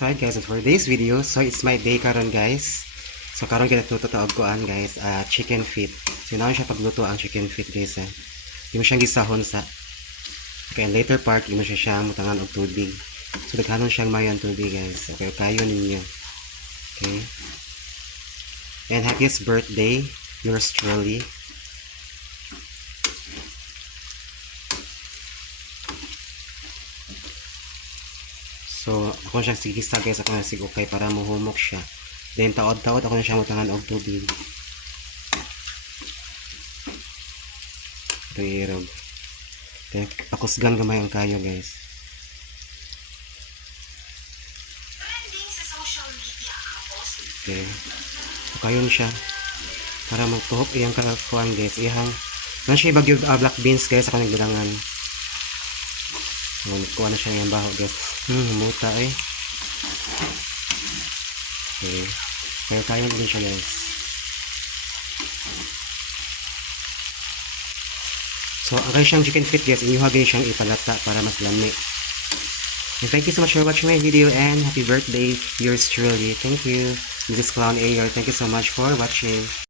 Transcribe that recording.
So hi guys, for today's video, so it's my day karon guys. So karon kita tututuog koan guys, chicken feet. So na siya pagluto ang chicken feet guys. Di mo siyang gisahon sa. Okay, and later part, imo siya mutangan og tubig. So daghanon siyang mayo ang tubig guys. Okay, kayo ninyo. Okay. And happiest birthday, yours truly. So, ako siyang sigisa guys, ako na sigukay para muhumok siya. Then, taod-taod ako na siya mutangan og tubig. Ito irog. Then, pakusgan gamay ang kayo guys. Okay. So, kayon siya. Para magtuhok iyang kalakuan guys. Iyang, na siya bagyo black beans guys, ako nagbilangan. Kuha na siya yung baho guys. Muta eh. Okay. Pero kaya din siya guys. So, agay siyang chicken feet guys. Inyuhagay siyang ipalata para mas lami. And thank you so much for watching my video and happy birthday. Yours truly. Thank you. This is Clown Ayor. Thank you so much for watching.